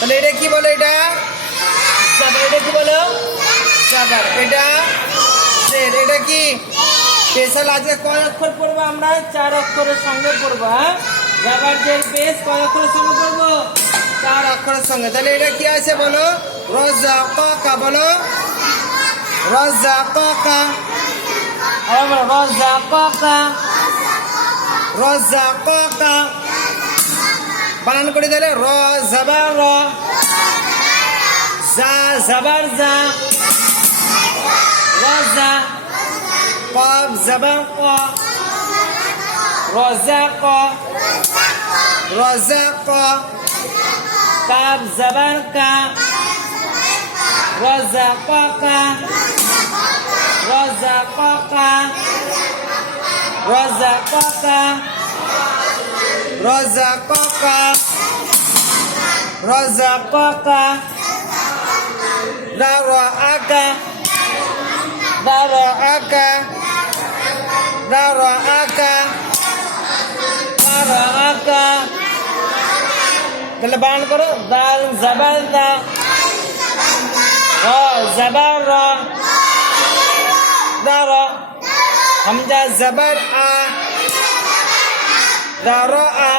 তাহলে এটা কি বলো? এটা জাবার। এটা কি বলো? জাবার। এটা জের। এটা কি পেশাল? আজকে কয় অক্ষর পড়বো আমরা? 4 অক্ষরের সঙ্গে পড়বো। হ্যাঁ, জাবার জের পেশ কয় অক্ষরের সঙ্গে পড়বো? 4 অক্ষরের সঙ্গে। তাহলে এটা কি আছে বলো? রাযাকাকা। বলো রাযাকাকা। আমরা রাযাকাকা। রাযাকাকা বানান করে দিলে র জাবার র, জা জাবার জা, রাজা, কফ জাবার ক, রাযাক, রাযাক, কাফ জাবার কা, রাযাকাকা, রাযাকাকা, রাযাকাকা, রাযাকাকা, রাযাকাকা, দারাআকা, দারাআকা, দারাআকা, দারাআকা। তাহলে বানান করো। দাল জাবার দা, র জাবার র, দারা, হামজা জাবার আ, দারাআ,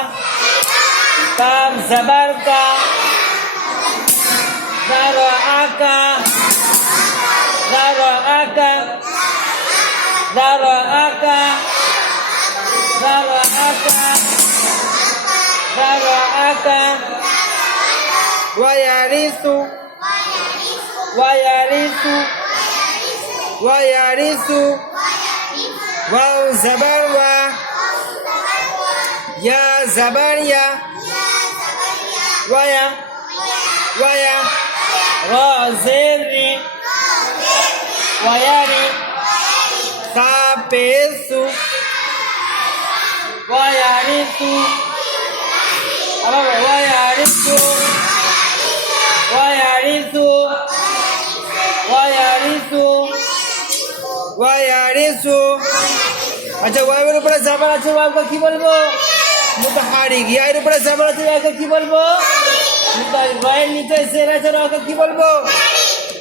কাফ জাবার কা, দারাআকা, দারাআকা, দারাআকা, দারাআকা, দারাআকা। ওয়ায়ারিসু, ওয়ায়ারিসু, ওয়ায়ারিসু, ওয়াও জাবার ওয়া, ইয়া জাবার ইয়া, ওয়া, ওয়া, রা জের রি, ওয়ায়ারি, সা পেসু, ওয়ায়ারিসু, আবার ওয়ায়ারিসু, ওয়ায়ারিসু, ওয়ায়ারিসু, ওয়ায়ারিসু। আচ্ছা, ওয়াইয়ের উপরে জাবার আছে, ওয়াইকে কি বলবো? মুতাহারিক। ইয়ার উপরে জাবার আছে, ইয়াকে কি বলবো? মুতাহারিক। ওয়াইয়ের নিচে জের আছে, ওয়াকে কি বলবো?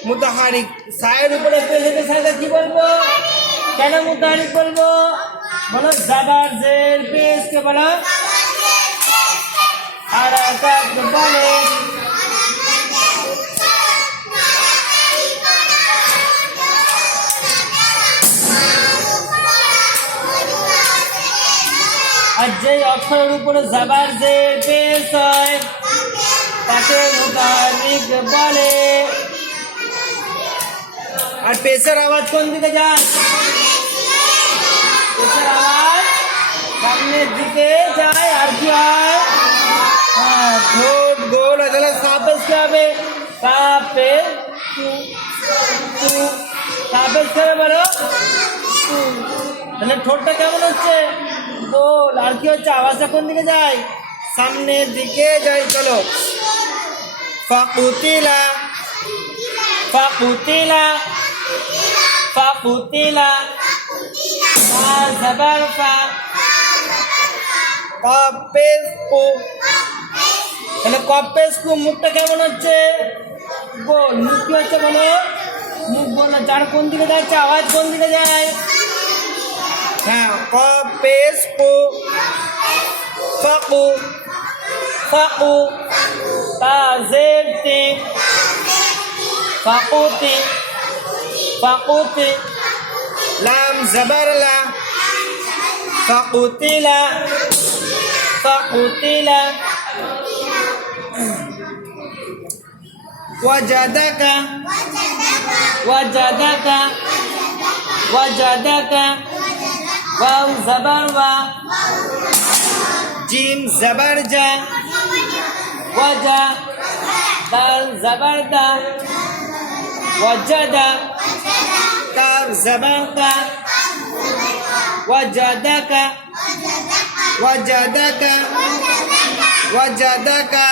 মুতাহারিক। সায়ের উপরে পেশ আছে, সায়েকে কি বলবো? কেন মুতাহারিক বলবো? বলো জাবার জের পেশ কে বলো হারাকাত বলে। আর যে অক্ষরের উপরে জাবার জের পেশ হয় তাকে মুতাহারিক বলে। আর পেশের আওয়াজ কোন দিকে যায়? পেশের আওয়াজ সামনের দিকে যায়। আর কি হয়? হ্যাঁ, ঠোঁট গোল হয়। তাহলে সাপেশ কি হবে? সাপে তু, তু, সাপেশ কি হবে বলো? তু। তাহলে ঠোঁটটা কেমন হচ্ছে? গোল। আর কি হচ্ছে? আওয়াজটা কোন দিকে যায়? সামনের দিকে যায়। চলো, ফাকুতিলা, ফাকুতিলা, ফাকুতিলা, ফা জাবার ফা, কফ পেশ কু। তাহলে কফ পেশ কু। মুখটা কেমন হচ্ছে? গোল। মুখ কি হচ্ছে বলো? মুখ গোল। যার কোন দিকে যাচ্ছে? আওয়াজ কোন দিকে যায়? হ্যাঁ, কফ পেশ কু, ফাকু, ফাকু, তা জের তি, ফাকুতি, ফাকুতি, লাম জাবার লা, ফাকুতিলা, ফাকুতিলা, ওয়াজাদাকা, ওয়াজাদাকা, ওয়াজাদাকা, ওয়াও জাবার ওয়া, জিম জাবার জা, ওয়াজা, দাল জাবার দা, ওয়াজাদা, কাফ জাবার কা, ওয়াজাদাকা, ওয়াজাদাকা, ওয়াজাদাকা।